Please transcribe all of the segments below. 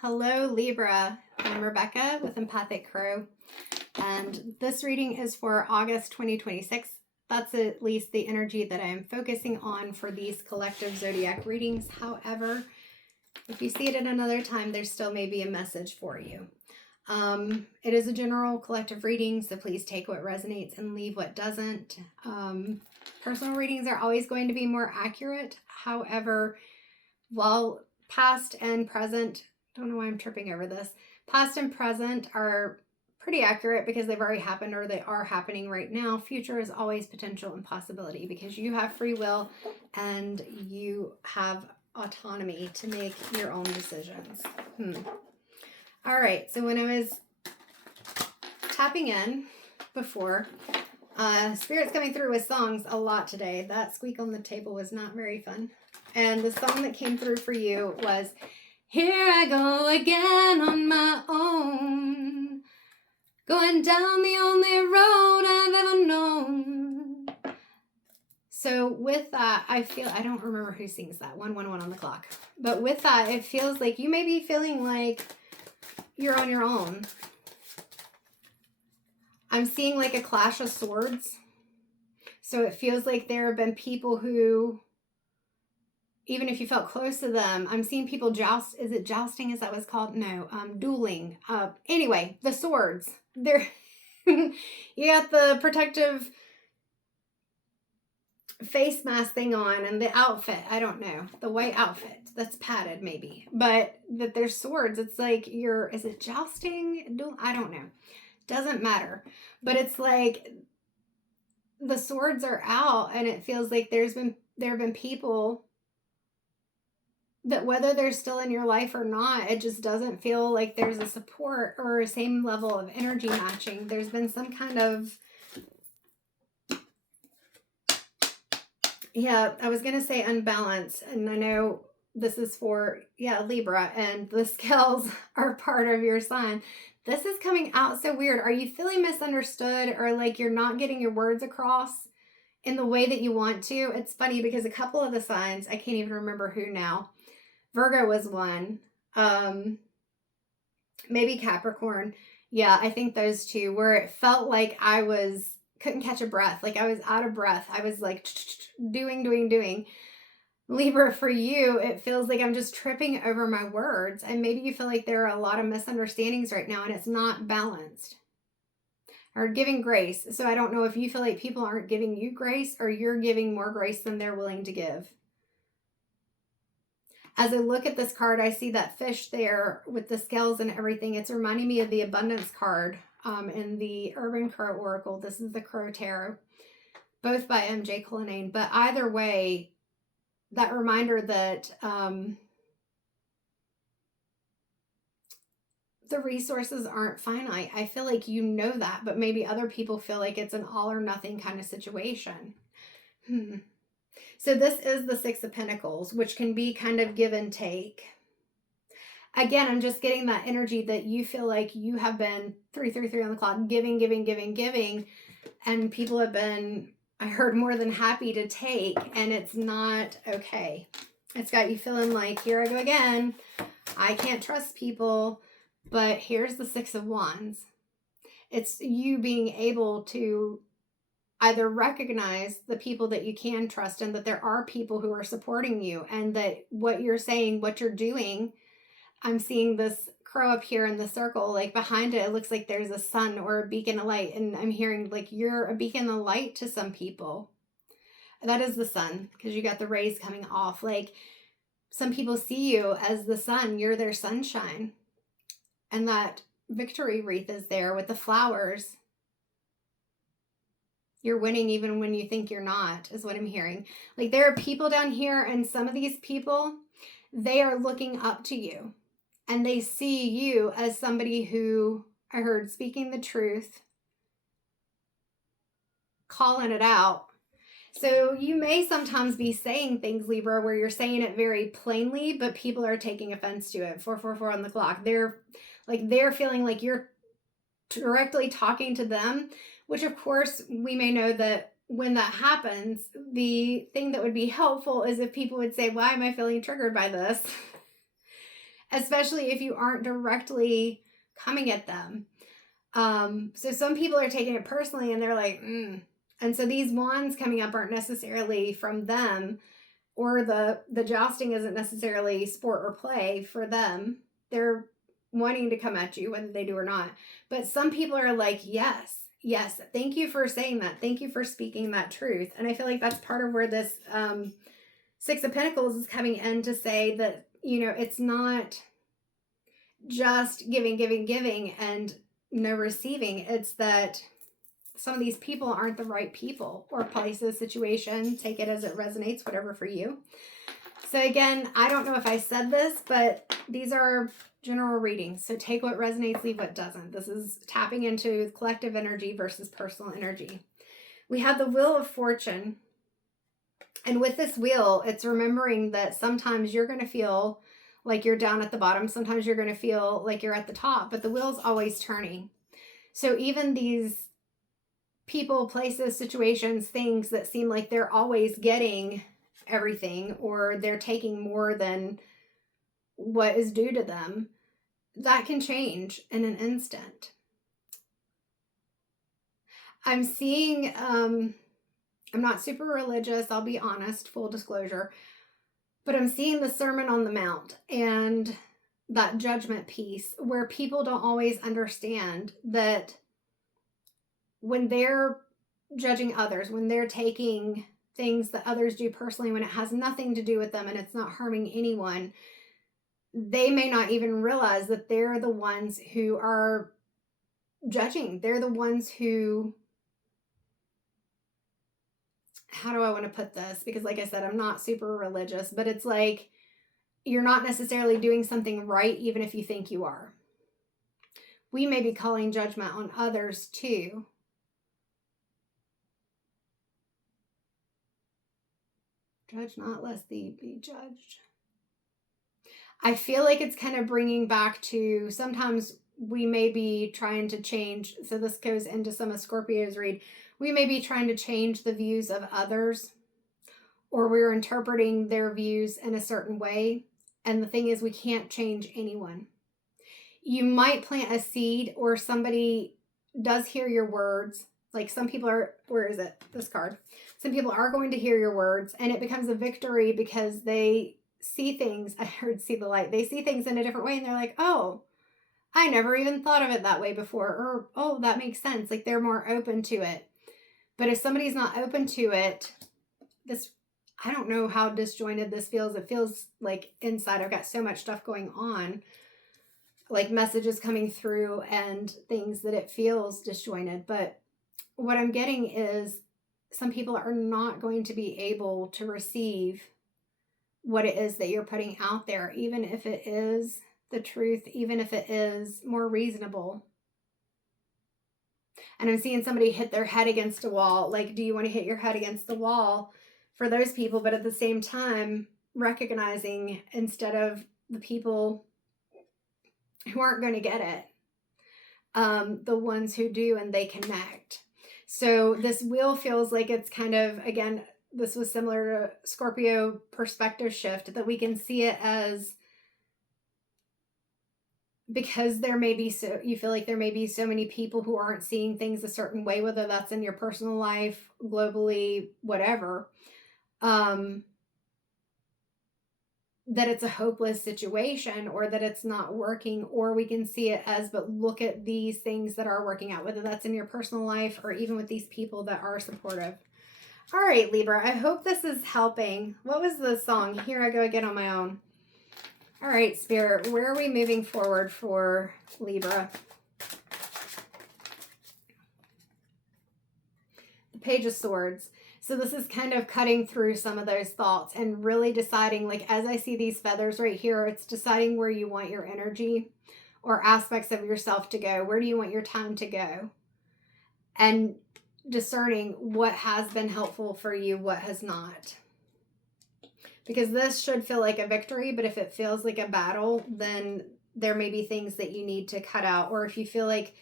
Hello, Libra. I'm Rebecca with Empathic Crow, and this reading is for August 2026. That's at least the energy that I am focusing on for these collective zodiac readings. However, if you see it at another time, there still may be a message for you. It is a general collective reading, so please take what resonates and leave what doesn't. Personal readings are always going to be more accurate. However, while past and present, don't know why I'm tripping over this, past and present are pretty accurate because they've already happened or they are happening right now. Future is always potential and possibility because you have free will and you have autonomy to make your own decisions. All right, so when I was tapping in before, Spirit's coming through with songs a lot today. That squeak on the table was not very fun. And the song that came through for you was, "Here I go again on my own, going down the only road I've ever known." So with that, I don't remember who sings that, 111 on the clock. But with that, it feels like you may be feeling like you're on your own. I'm seeing like a clash of swords. So it feels like there have been people who, even if you felt close to them, I'm seeing people joust. Is it jousting? Is that what it's called? No, dueling. Anyway, the swords. They're you got the protective face mask thing on and the outfit. I don't know. The white outfit that's padded maybe. But that there's swords. It's like is it jousting? I don't know. Doesn't matter. But it's like the swords are out and it feels like there have been people that whether they're still in your life or not, it just doesn't feel like there's a support or a same level of energy matching. There's been some kind of, I was going to say unbalance. And I know this is for, Libra, and the scales are part of your sign. This is coming out so weird. Are you feeling misunderstood or like you're not getting your words across in the way that you want to? It's funny because a couple of the signs, I can't even remember who now. Virgo was one. Maybe Capricorn. Yeah, I think those two, where it felt like I couldn't catch a breath. Like I was out of breath. I was like doing. Libra, for you, it feels like I'm just tripping over my words. And maybe you feel like there are a lot of misunderstandings right now and it's not balanced. Or giving grace. So I don't know if you feel like people aren't giving you grace or you're giving more grace than they're willing to give. As I look at this card, I see that fish there with the scales and everything. It's reminding me of the abundance card in the Urban Crow Oracle. This is the Crow Tarot, both by M.J. Cullinane. But either way, that reminder that the resources aren't finite. I feel like you know that, but maybe other people feel like it's an all or nothing kind of situation. So this is the Six of Pentacles, which can be kind of give and take. Again, I'm just getting that energy that you feel like you have been 333 on the clock, giving, and people have been, I heard, more than happy to take, and it's not okay. It's got you feeling like, here I go again. I can't trust people, but here's the Six of Wands. It's you being able to either recognize the people that you can trust and that there are people who are supporting you and that what you're saying, what you're doing. I'm seeing this crow up here in the circle, like behind it looks like there's a sun or a beacon of light, and I'm hearing like you're a beacon of light to some people. That is the sun because you got the rays coming off. Like some people see you as the sun, you're their sunshine. And that victory wreath is there with the flowers. You're winning even when you think you're not, is what I'm hearing. Like there are people down here, and some of these people, they are looking up to you. And they see you as somebody who, I heard, speaking the truth, calling it out. So you may sometimes be saying things, Libra, where you're saying it very plainly, but people are taking offense to it. 444 on the clock. They're feeling like you're directly talking to them, which of course we may know that when that happens, the thing that would be helpful is if people would say, why am I feeling triggered by this? especially if you aren't directly coming at them. So some people are taking it personally and they're like, And so these wands coming up aren't necessarily from them, or the jousting isn't necessarily sport or play for them. They're wanting to come at you, whether they do or not. But some people are like, yes, thank you for saying that. Thank you for speaking that truth. And I feel like that's part of where this Six of Pentacles is coming in to say that, it's not just giving and no receiving. It's that some of these people aren't the right people or places, situation. Take it as it resonates, whatever for you. So again, I don't know if I said this, but these are general readings. So take what resonates, leave what doesn't. This is tapping into collective energy versus personal energy. We have the Wheel of Fortune. And with this wheel, it's remembering that sometimes you're going to feel like you're down at the bottom. Sometimes you're going to feel like you're at the top, but the wheel's always turning. So even these people, places, situations, things that seem like they're always getting everything, or they're taking more than what is due to them, that can change in an instant. I'm seeing, I'm not super religious, I'll be honest, full disclosure, but I'm seeing the Sermon on the Mount and that judgment piece where people don't always understand that when they're judging others, when they're taking things that others do personally, when it has nothing to do with them and it's not harming anyone, they may not even realize that they're the ones who are judging. They're the ones who, how do I want to put this? Because like I said, I'm not super religious, but it's like you're not necessarily doing something right, even if you think you are. We may be calling judgment on others too. Judge not, lest thee be judged. I feel like it's kind of bringing back to sometimes we may be trying to change. So this goes into some of Scorpio's read. We may be trying to change the views of others, or we're interpreting their views in a certain way. And the thing is, we can't change anyone. You might plant a seed, or somebody does hear your words. Like some people are, where is it? This card. Some people are going to hear your words, and it becomes a victory because they see things. I heard see the light. They see things in a different way, and they're like, oh, I never even thought of it that way before. Or, oh, that makes sense. Like they're more open to it. But if somebody's not open to it, I don't know how disjointed this feels. It feels like inside I've got so much stuff going on, like messages coming through and things that it feels disjointed. But what I'm getting is some people are not going to be able to receive what it is that you're putting out there, even if it is the truth, even if it is more reasonable. And I'm seeing somebody hit their head against a wall. Like, do you want to hit your head against the wall for those people? But at the same time, recognizing instead of the people who aren't going to get it, the ones who do and they connect. So this wheel feels like it's kind of, again, this was similar to Scorpio perspective shift, that we can see it as, because there may be you feel like there may be so many people who aren't seeing things a certain way, whether that's in your personal life, globally, whatever, that it's a hopeless situation, or that it's not working, or we can see it as, but look at these things that are working out, whether that's in your personal life or even with these people that are supportive. All right, Libra, I hope this is helping. What was the song? Here I go again on my own. All right, Spirit, where are we moving forward for Libra? The Page of Swords. So this is kind of cutting through some of those thoughts and really deciding, like, as I see these feathers right here, it's deciding where you want your energy or aspects of yourself to go. Where do you want your time to go? And discerning what has been helpful for you, what has not. Because this should feel like a victory, but if it feels like a battle, then there may be things that you need to cut out. Or if you feel like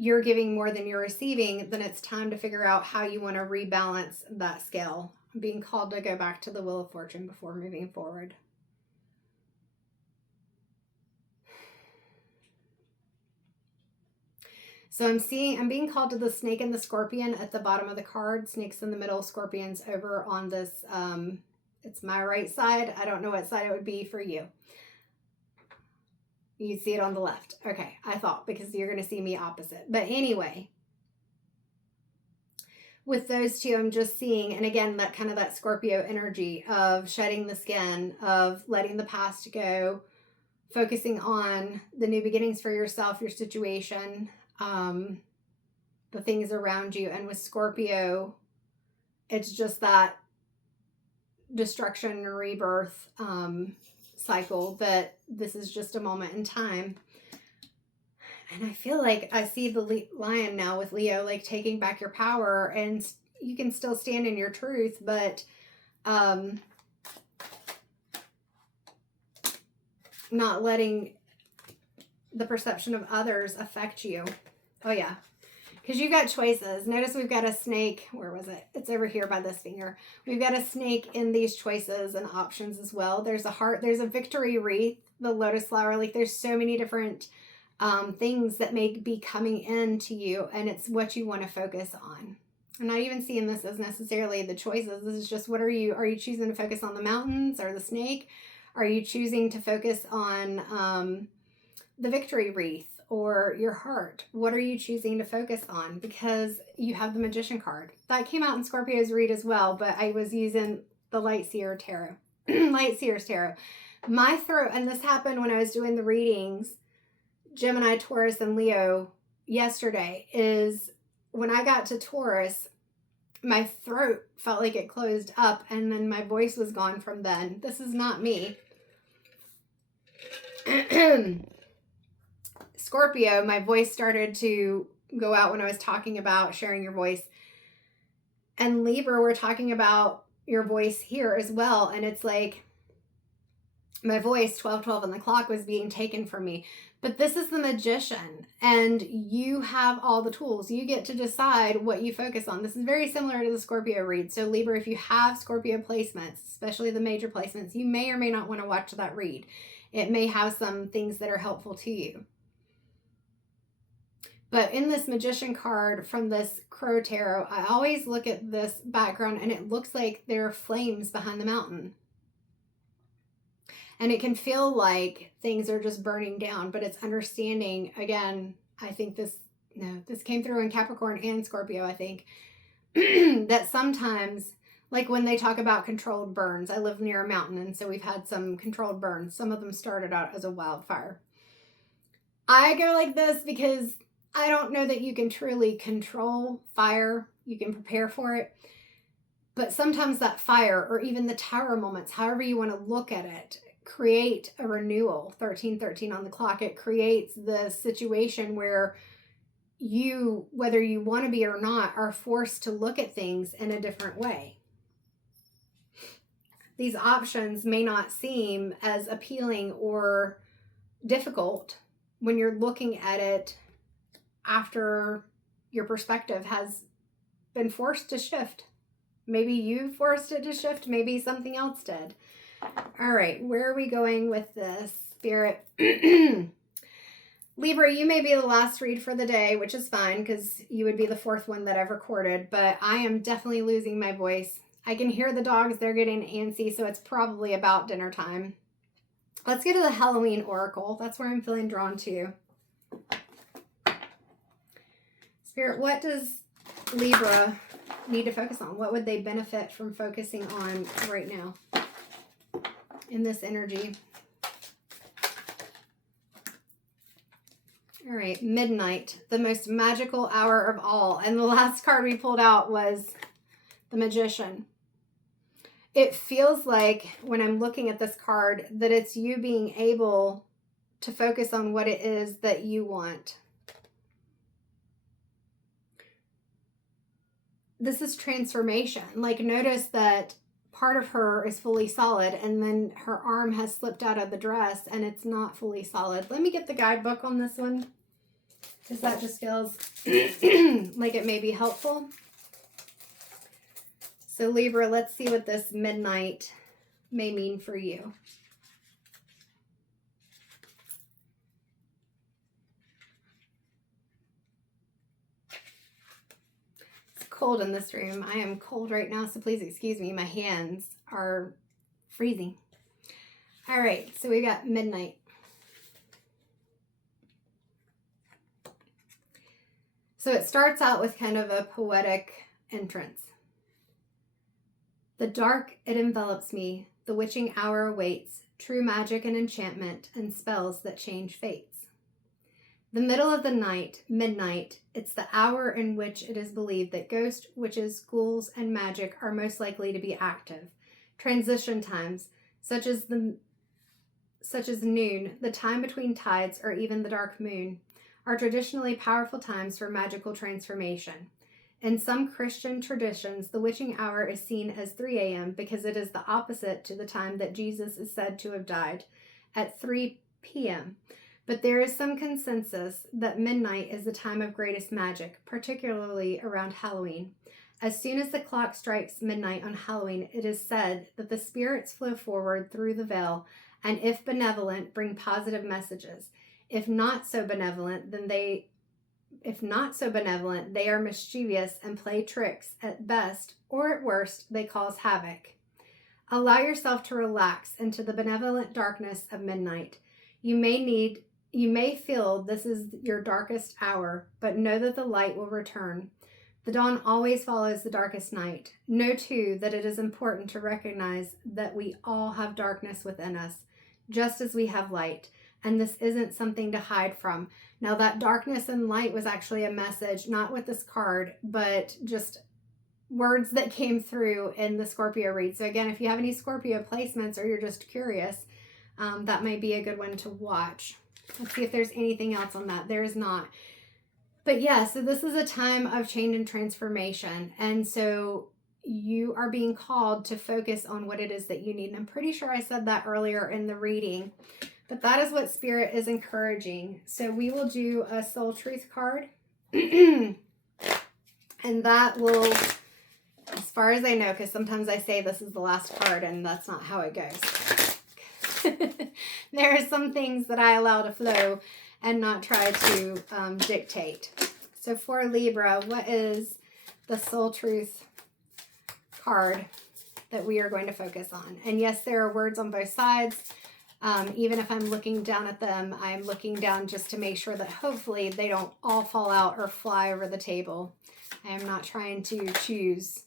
you're giving more than you're receiving, then it's time to figure out how you want to rebalance that scale. I'm being called to go back to the Wheel of Fortune before moving forward. So I'm being called to the snake and the scorpion at the bottom of the card. Snakes in the middle, scorpions over on this, it's my right side. I don't know what side it would be for you. You see it on the left. Okay, I thought, because you're going to see me opposite. But anyway, with those two, I'm just seeing, and again, that kind of that Scorpio energy of shedding the skin, of letting the past go, focusing on the new beginnings for yourself, your situation, the things around you. And with Scorpio, it's just that destruction and rebirth cycle, that this is just a moment in time. And I feel like I see the lion now with Leo, like taking back your power, and you can still stand in your truth, but not letting the perception of others affect you. Oh yeah, because you've got choices. Notice we've got a snake. Where was it? It's over here by this finger. We've got a snake in these choices and options as well. There's a heart. There's a victory wreath, the lotus flower. Like, there's so many different things that may be coming into you, and it's what you want to focus on. I'm not even seeing this as necessarily the choices. This is just, what are you choosing to focus on, the mountains or the snake? Are you choosing to focus on the victory wreath or your heart? What are you choosing to focus on? Because you have the Magician card. That came out in Scorpio's read as well, but I was using the Light Seer Tarot. Light Seer's Tarot. My throat, and this happened when I was doing the readings, Gemini, Taurus, and Leo yesterday, is when I got to Taurus, my throat felt like it closed up, and then my voice was gone from then. This is not me. Scorpio, my voice started to go out when I was talking about sharing your voice. And Libra, we're talking about your voice here as well. And it's like my voice, 12:12 on the clock, was being taken from me. But this is the Magician, and you have all the tools. You get to decide what you focus on. This is very similar to the Scorpio read. So Libra, if you have Scorpio placements, especially the major placements, you may or may not want to watch that read. It may have some things that are helpful to you. But in this Magician card from this Crow Tarot, I always look at this background, and it looks like there are flames behind the mountain. And it can feel like things are just burning down, but it's understanding, again, I think this came through in Capricorn and Scorpio, I think, that sometimes, like when they talk about controlled burns, I live near a mountain, and so we've had some controlled burns. Some of them started out as a wildfire. I go like this because I don't know that you can truly control fire. You can prepare for it. But sometimes that fire, or even the tower moments, however you want to look at it, create a renewal. 13:13 on the clock. It creates the situation where you, whether you want to be or not, are forced to look at things in a different way. These options may not seem as appealing or difficult when you're looking at it after your perspective has been forced to shift. Maybe you forced it to shift. Maybe something else did. All right, where are we going with this, Spirit? Libra, you may be the last read for the day, which is fine because you would be the fourth one that I've recorded, but I am definitely losing my voice. I can hear the dogs. They're getting antsy, so it's probably about dinner time. Let's get to the Halloween Oracle. That's where I'm feeling drawn to. Spirit, what does Libra need to focus on? What would they benefit from focusing on right now in this energy? All right, midnight, the most magical hour of all. And the last card we pulled out was the Magician. It feels like when I'm looking at this card that it's you being able to focus on what it is that you want. This is transformation. Like, notice that part of her is fully solid, and then her arm has slipped out of the dress and it's not fully solid. Let me get the guidebook on this one, because that just feels like it may be helpful. So Libra, let's see what this midnight may mean for you. cold in this room. I am cold right now, so please excuse me. My hands are freezing. All right, so we got midnight. So it starts out with kind of a poetic entrance. The dark, it envelops me. The witching hour awaits. True magic and enchantment and spells that change fates. The middle of the night, midnight, it's the hour in which it is believed that ghosts, witches, ghouls, and magic are most likely to be active. Transition times, such as noon, the time between tides, or even the dark moon, are traditionally powerful times for magical transformation. In some Christian traditions, the witching hour is seen as 3 a.m. because it is the opposite to the time that Jesus is said to have died, at 3 p.m. But there is some consensus that midnight is the time of greatest magic, particularly around Halloween. As soon as the clock strikes midnight on Halloween, it is said that the spirits flow forward through the veil and, if benevolent, bring positive messages. If not so benevolent, they are mischievous and play tricks at best, or at worst, they cause havoc. Allow yourself to relax into the benevolent darkness of midnight. You may feel this is your darkest hour, but know that the light will return. The dawn always follows the darkest night. Know too that it is important to recognize that we all have darkness within us, just as we have light. And this isn't something to hide from. Now, that darkness and light was actually a message, not with this card, but just words that came through in the Scorpio read. So again, if you have any Scorpio placements or you're just curious, that might be a good one to watch. Let's see if there's anything else on that. There is not. But yeah, so this is a time of change and transformation. And so you are being called to focus on what it is that you need. And I'm pretty sure I said that earlier in the reading. But that is what Spirit is encouraging. So we will do a Soul Truth card. And that will, as far as I know, because sometimes I say this is the last card and that's not how it goes. There are some things that I allow to flow and not try to dictate. So for Libra, what is the Soul Truth card that we are going to focus on? And yes, there are words on both sides. Even if I'm looking down at them, I'm looking down just to make sure that hopefully they don't all fall out or fly over the table. I am not trying to choose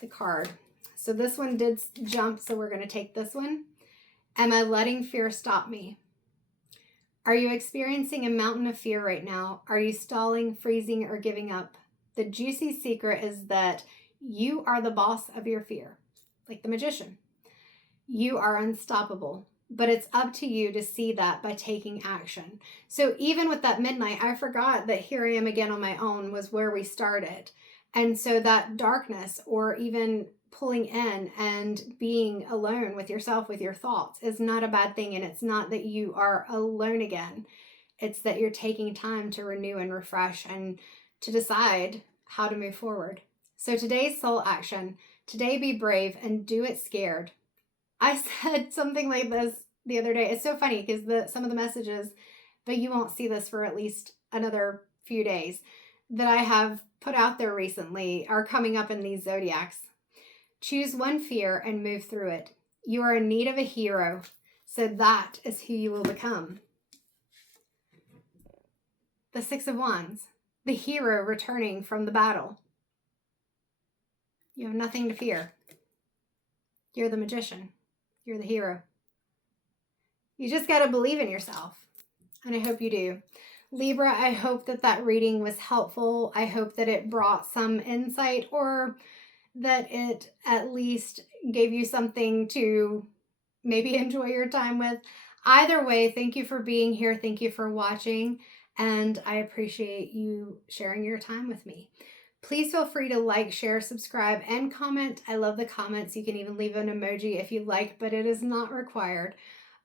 the card. So this one did jump, so we're going to take this one. Am I letting fear stop me? Are you experiencing a mountain of fear right now? Are you stalling, freezing, or giving up? The juicy secret is that you are the boss of your fear, like the magician. You are unstoppable. But it's up to you to see that by taking action. So even with that midnight, I forgot that Here I Am Again on My Own was where we started. And so that darkness, or even pulling in and being alone with yourself, with your thoughts, is not a bad thing. And it's not that you are alone again. It's that you're taking time to renew and refresh and to decide how to move forward. So today's soul action, today be brave and do it scared. I said something like this the other day. It's so funny because some of the messages, but you won't see this for at least another few days, that I have put out there recently are coming up in these zodiacs. Choose one fear and move through it. You are in need of a hero, so that is who you will become. The Six of Wands, the hero returning from the battle. You have nothing to fear. You're the magician. You're the hero. You just got to believe in yourself. And I hope you do. Libra, I hope that that reading was helpful. I hope that it brought some insight, or that it at least gave you something to maybe enjoy your time with. Either way, thank you for being here. Thank you for watching. And I appreciate you sharing your time with me. Please feel free to like, share, subscribe, and comment. I love the comments. You can even leave an emoji if you like, but it is not required.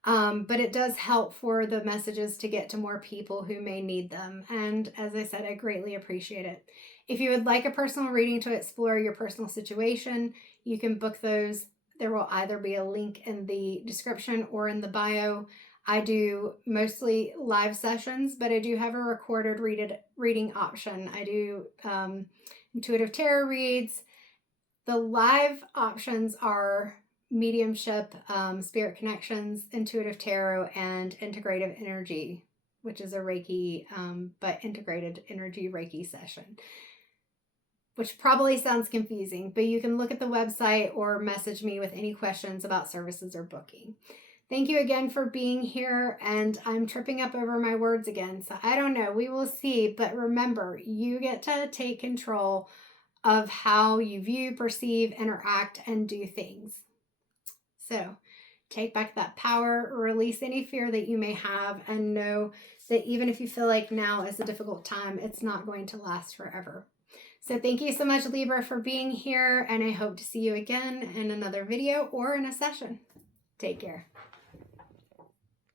But it does help for the messages to get to more people who may need them. And as I said, I greatly appreciate it. If you would like a personal reading to explore your personal situation, you can book those. There will either be a link in the description or in the bio. I do mostly live sessions, but I do have a recorded reading option. I do intuitive tarot reads. The live options are mediumship, spirit connections, intuitive tarot, and integrative energy, which is a Reiki, but integrated energy Reiki session, which probably sounds confusing, but you can look at the website or message me with any questions about services or booking. Thank you again for being here, and I'm tripping up over my words again, so I don't know. We will see, but remember, you get to take control of how you view, perceive, interact, and do things. So take back that power, release any fear that you may have, and know that even if you feel like now is a difficult time, it's not going to last forever. So thank you so much, Libra, for being here, and I hope to see you again in another video or in a session. Take care.